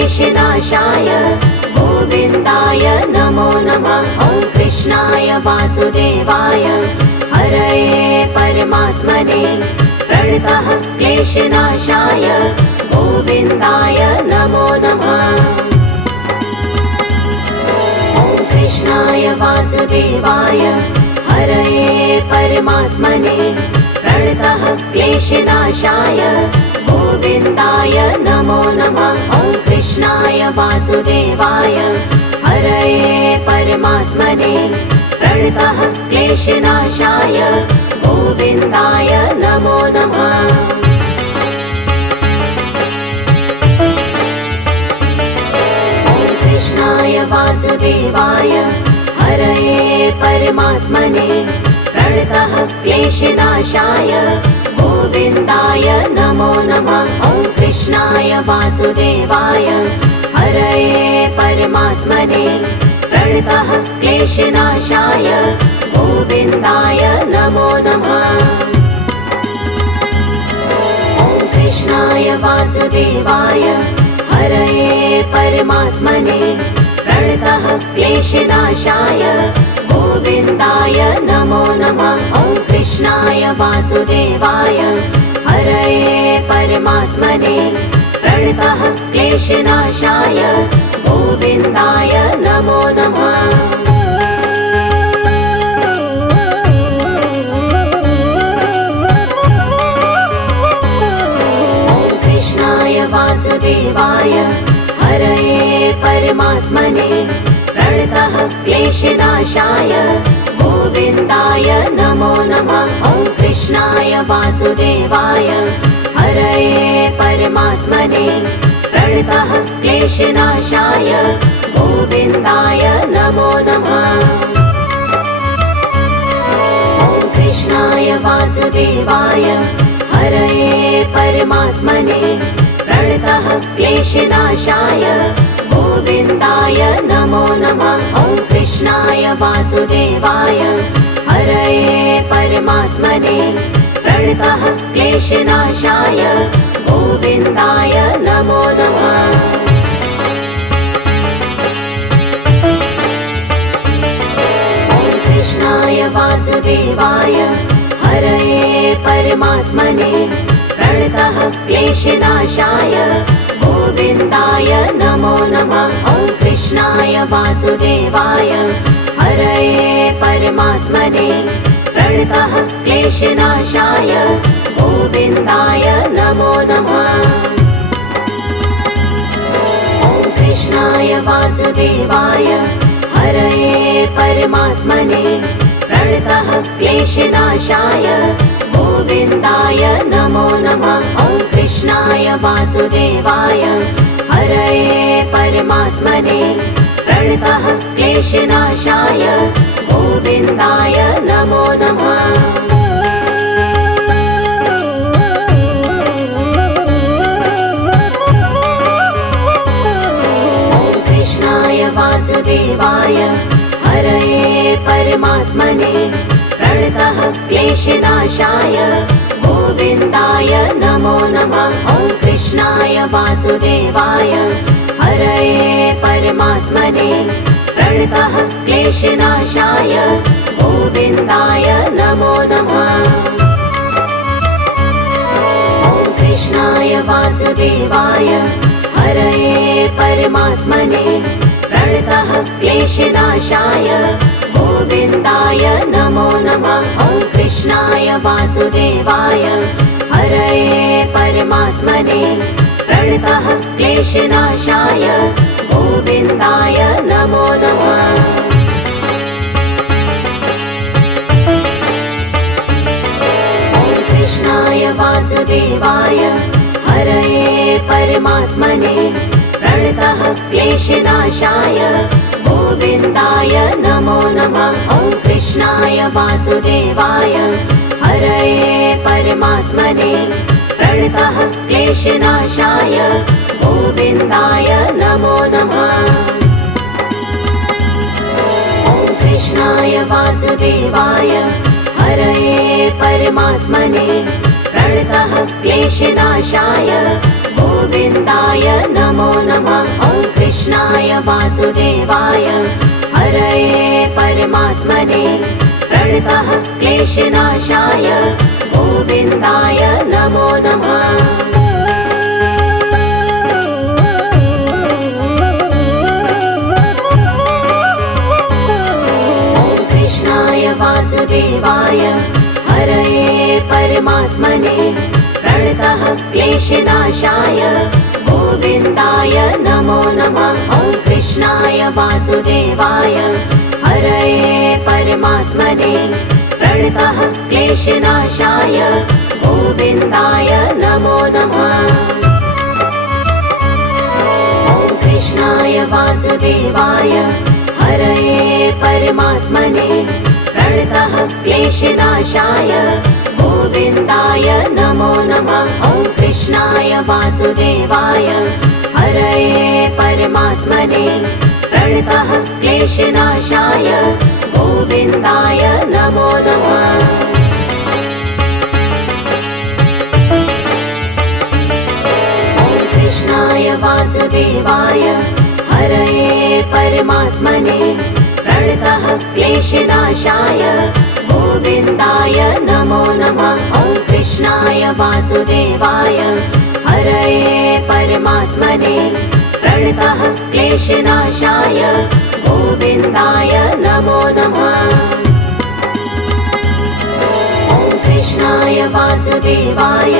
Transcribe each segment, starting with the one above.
क्लेशनाशाय गोविन्दाय नमो नमः। ॐ कृष्णाय वासुदेवाय हरये परमात्मने प्रणतः क्लेशनाशाय गोविन्दाय नमो नमः। ॐ कृष्णाय वासुदेवाय हरये परमात्मने प्रणतः क्लेशनाशाय गोविन्दाय नमो नमः। ॐ कृष्णाय वासुदेवाय हरये परमात्मने प्रणतः क्लेशनाशाय गोविन्दाय नमो नमः। ॐ कृष्णाय वासुदेवाय हरये परमात्मने प्रणतः क्लेशनाशाय गोविन्दाय नमो नमः। ॐ कृष्णाय वासुदेवाय हरये परमात्मने प्रणतः क्लेशनाशाय गोविन्दाय नमो नमः। ॐ कृष्णाय वासुदेवाय हरये परमात्मने प्रणतः क्लेशनाशाय गोविन्दाय नमो नमः। ॐ कृष्णाय वासुदेवाय हरये परमात्मने प्रणतः क्लेशनाशाय गोविन्दाय नमो नमः। ॐ कृष्णाय वासुदेवाय हरये परमात्मने प्रणतः क्लेशनाशाय गोविन्दाय नमो नमः। ॐ कृष्णाय वासुदेवाय हरये परमात्मने प्रणतः क्लेशनाशाय गोविन्दाय नमो नमः। ॐ कृष्णाय वासुदेवाय हरये परमात्मने प्रणतः क्लेशनाशाय गोविन्दाय नमो नमः। ॐ कृष्णाय वासुदेवाय हरये परमात्मने प्रणतः क्लेशनाशाय गोविन्दाय नमो नमः। ॐ कृष्णाय वासुदेवाय हरये परमात्मने प्रणतः क्लेशनाशाय गोविन्दाय नमो नमः। ॐ कृष्णाय वासुदेवाय हरये परमात्मने प्रणतः क्लेशनाशाय गोविन्दाय नमो नमः। ॐ कृष्णाय वासुदेवाय हरये परमात्मने प्रणतः क्लेशनाशाय गोविन्दाय नमो नमः। ॐ कृष्णाय वासुदेवाय हरये परमात्मने प्रणतः क्लेशनाशाय गोविन्दाय नमो नमः। ॐ कृष्णाय वासुदेवाय हरये परमात्मने प्रणतः क्लेशनाशाय गोविन्दाय नमो नमः। ॐ कृष्णाय वासुदेवाय हरये परमात्मने प्रणतः क्लेशनाशाय गोविन्दाय नमो नमः। ॐ कृष्णाय वासुदेवाय हरये परमात्मने प्रणतः क्लेशनाशाय गोविन्दाय नमो नमः। ॐ कृष्णाय वासुदेवाय हरये परमात्मने प्रणतः क्लेशनाशाय गोविन्दाय नमो नमः। ॐ कृष्णाय वासुदेवाय हरये परमात्मने प्रणतः क्लेशनाशाय गोविन्दाय नमो नमः। ॐ कृष्णाय वासुदेवाय हरये परमात्मने प्रणतः क्लेशनाशाय गोविन्दाय नमो नमः। ॐ कृष्णाय वासुदेवाय हरये परमात्मने प्रणतः क्लेशनाशाय गोविन्दाय नमो नमः। वासुदेवाय हरये परमात्मने प्रणतः क्लेशनाशाय गोविन्दाय नमो नमः। वासुदेवाय हरये परमात्मने प्रणतः क्लेशनाशाय गोविन्दाय नमो नमः। ॐ कृष्णाय वासुदेवाय हरये परमात्मने प्रणतः क्लेशनाशाय गोविन्दाय नमो नमः। ॐ कृष्णाय वासुदेवाय हरये परमात्मने प्रणतः क्लेशनाशाय गोविन्दाय नमो नमः। ॐ कृष्णाय वासुदेवाय हरये परमात्मने प्रणतः क्लेशनाशाय गोविन्दाय नमो नमः। ॐ कृष्णाय वासुदेवाय हरये परमात्मने प्रणतः क्लेशनाशाय गोविन्दाय नमो नमः। ॐ कृष्णाय वासुदेवाय हरये परमात्मने प्रणतः क्लेशनाशाय गोविन्दाय नमो नमः। ॐ कृष्णाय वासुदेवाय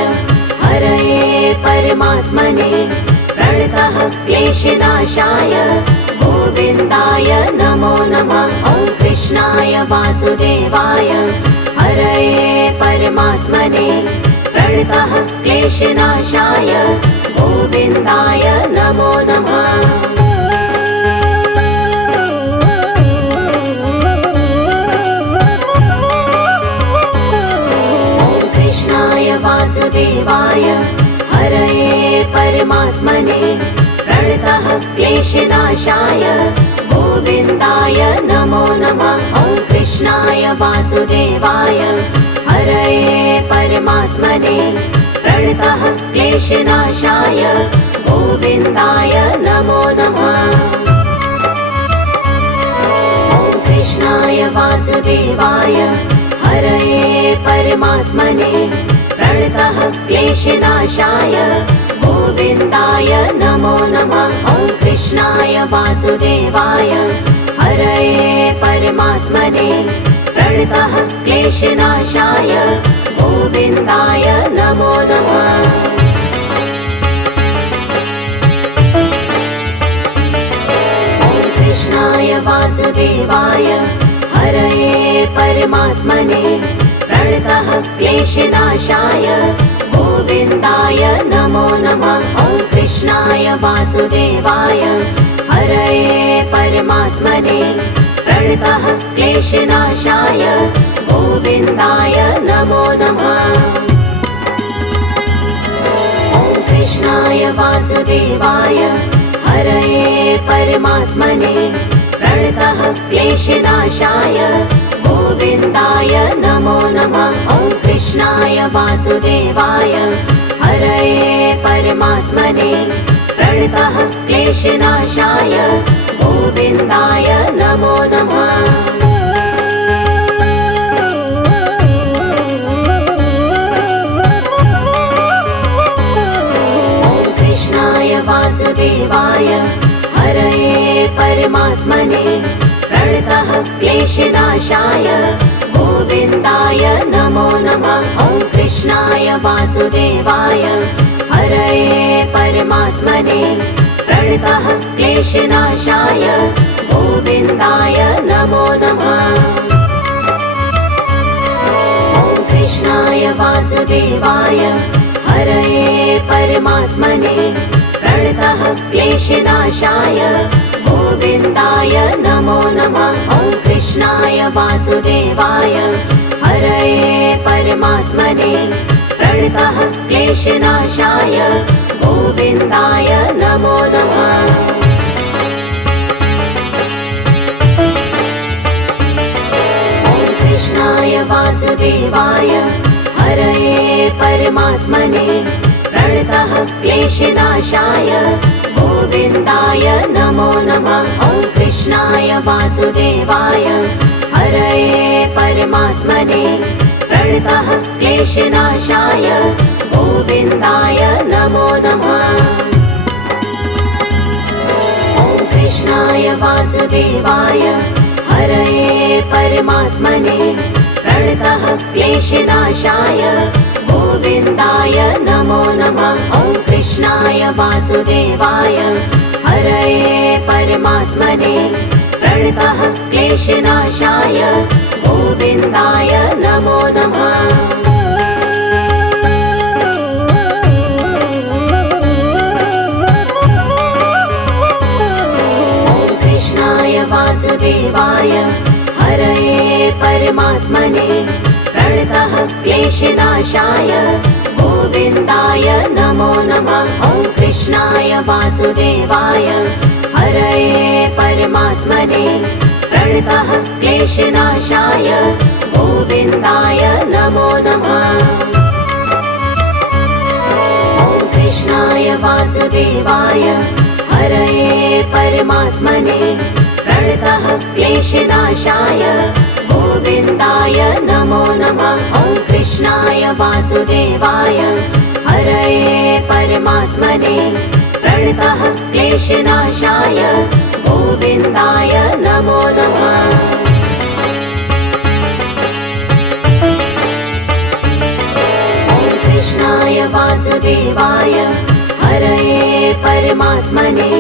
हरये परमात्मने प्रणतः क्लेशनाशाय गोविन्दाय नमो नमः। ॐ कृष्णाय वासुदेवाय हरये परमात्मने प्रणतः क्लेशनाशाय गोविन्दाय नमो नमः। ॐ कृष्णाय वासुदेवाय हरये परमात्मने प्रणतः क्लेशनाशाय गोविन्दाय नमो नमः। ॐ कृष्णाय वासुदेवाय हरये परमात्मने प्रणतः क्लेशनाशाय गोविन्दाय नमो नमः। ॐ कृष्णाय वासुदेवाय हरये परमात्मने प्रणतः क्लेशनाशाय गोविन्दाय नमो नमः। ॐ कृष्णाय वासुदेवाय हरये परमात्मने प्रणतः क्लेशनाशाय गोविन्दाय नमो नमः। ॐ कृष्णाय वासुदेवाय हरये परमात्मने प्रणतः क्लेशनाशाय गोविन्दाय नमो नमः। ॐ कृष्णाय वासुदेवाय हरये परमात्मने प्रणतः क्लेशनाशाय गोविन्दाय नमो नमः। ॐ कृष्णाय वासुदेवाय हरये परमात्मने प्रणतः क्लेशनाशाय गोविन्दाय नमो नमः। ॐ कृष्णाय वासुदेवाय हरये परमात्मने प्रणतः क्लेशनाशाय गोविन्दाय नमो नमः। ॐ कृष्णाय वासुदेवाय हरये परमात्मने प्रणतः क्लेशनाशाय गोविन्दाय नमो नमः। ॐ कृष्णाय वासुदेवाय हरये परमात्मने प्रणतः क्लेशनाशाय गोविन्दाय नमो नमः। ॐ कृष्णाय वासुदेवाय हरये परमात्मने प्रणतः क्लेशनाशाय गोविन्दाय नमो नमः। ॐ कृष्णाय वासुदेवाय हरये परमात्मने प्रणतः क्लेशनाशाय गोविन्दाय नमो नमः। ॐ कृष्णाय वासुदेवाय हरये परमात्मने प्रणतः क्लेशनाशाय गोविन्दाय नमो नमः। ॐ वासुदेवाय हरये परमात्मने प्रणतः क्लेशनाशाय गोविन्दाय नमो नमः। ॐ कृष्णाय वासुदेवाय हरये परमात्मने प्रणतः क्लेशनाशाय गोविन्दाय नमो नमः। ॐ कृष्णाय वासुदेवाय हरये परमात्मने प्रणतः क्लेशनाशाय गोविन्दाय नमो नमः। ॐ कृष्णाय वासुदेवाय हरये परमात्मने प्रणतः क्लेशनाशाय गोविन्दाय नमो नमः। ॐ कृष्णाय वासुदेवाय हरये परमात्मने प्रणतः क्लेशनाशाय गोविन्दाय नमो नमः। ॐ कृष्णाय वासुदेवाय हरये परमात्मने प्रणतः क्लेशनाशाय गोविन्दाय नमो नमः। ॐ कृष्णाय वासुदेवाय हरये परमात्मने प्रणतः क्लेशनाशाय गोविन्दाय नमो नमः। ॐ कृष्णाय वासुदेवाय हरये परमात्मने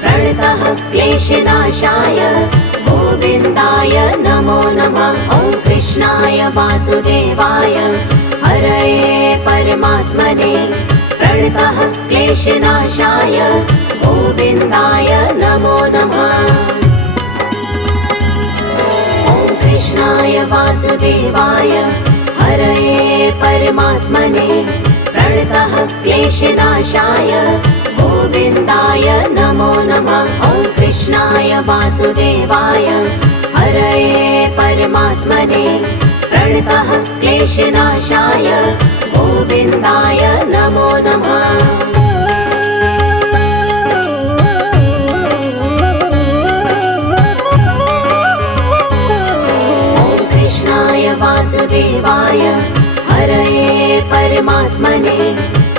प्रणतः क्लेशनाशाय गोविन्दाय नमो नमः। ॐ कृष्णाय वासुदेवाय हरये परमात्मने प्रणतः क्लेशनाशाय गोविन्दाय नमो नमः। ॐ कृष्णाय वासुदेवाय हरये परमात्मने प्रणतः क्लेशनाशाय गोविन्दाय नमो नमः। ॐ कृष्णाय वासुदेवाय हरये परमात्मने प्रणतः क्लेशनाशाय गोविन्दाय नमो नमः। ॐ कृष्णाय वासुदेवाय हरये परमात्मने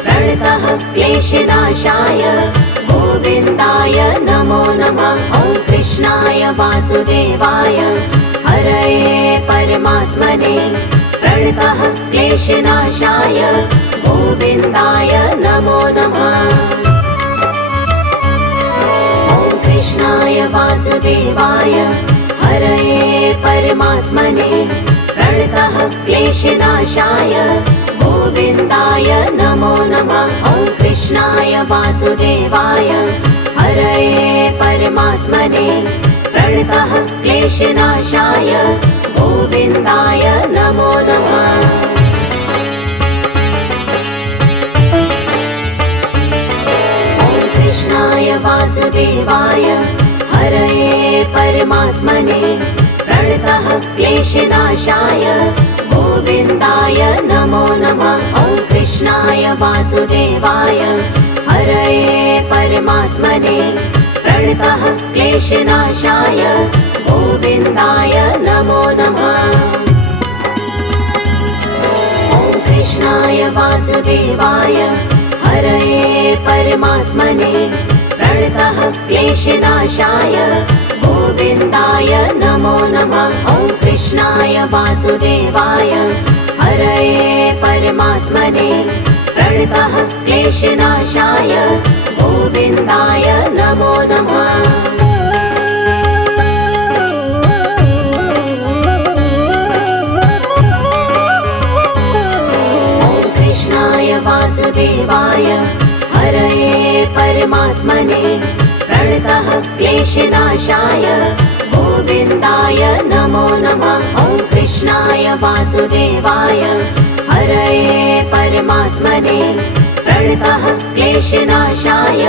प्रणतः क्लेशनाशाय गोविन्दाय नमो नमः। ॐ कृष्णाय वासुदेवाय हरये परमात्मने प्रणतः क्लेशनाशाय गोविन्दाय नमो नमः। ॐ कृष्णाय वासुदेवाय हरये परमात्मने प्रणतः क्लेशनाशाय गोविन्दाय नमो नमः। ॐ कृष्णाय वासुदेवाय हरये परमात्मने प्रणतः क्लेशनाशाय गोविन्दाय नमो नमः। ॐ कृष्णाय वासुदेवाय हरये परमात्मने प्रणतः क्लेशनाशाय गोविन्दाय नमो नमः। ॐ कृष्णाय वासुदेवाय हरये परमात्मने प्रणतः क्लेशनाशाय गोविन्दाय नमो नमः। ॐ कृष्णाय वासुदेवाय हरये परमात्मने प्रणतः क्लेशनाशाय गोविन्दाय नमो नमः। ॐ कृष्णाय वासुदेवाय हरये परमात्मने प्रणतः क्लेशनाशाय गोविन्दाय नमो नमः। ॐ कृष्णाय वासुदेवाय हरये परमात्मने प्रणतः क्लेशनाशाय गोविन्दाय नमो नमः। ॐ कृष्णाय वासुदेवाय हरये परमात्मने प्रणतः क्लेशनाशाय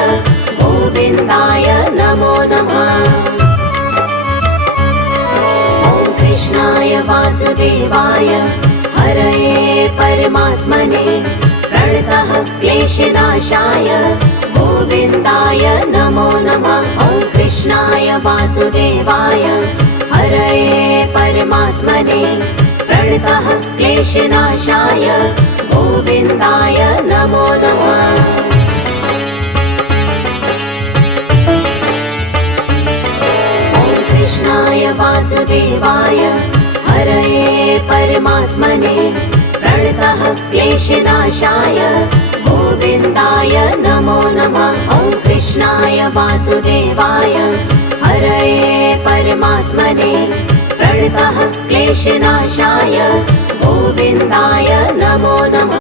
गोविन्दाय नमो नमः। ॐ कृष्णाय वासुदेवाय हरये परमात्मने प्रणतः क्लेशनाशाय गोविन्दाय नमो नमः। ॐ कृष्णाय वासुदेवाय प्रणतः क्लेशनाशाय गोविन्दाय नमो नमः। कृष्णाय वासुदेवाय हरये परमात्मने प्रणतः क्लेशनाशाय गोविन्दाय नमो नमः। ॐ कृष्णाय वासुदेवाय हरये परमात्मने प्रणतः क्लेशनाशाय गोविन्दाय नमो नमः।